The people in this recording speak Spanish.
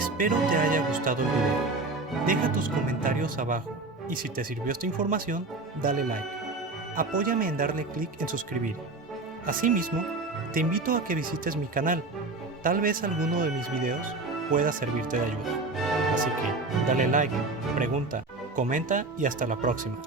Espero te haya gustado el video. Deja tus comentarios abajo y si te sirvió esta información, dale like. Apóyame en darle clic en suscribir. Asimismo, te invito a que visites mi canal. Tal vez alguno de mis videos pueda servirte de ayuda. Así que dale like, pregunta, comenta y hasta la próxima.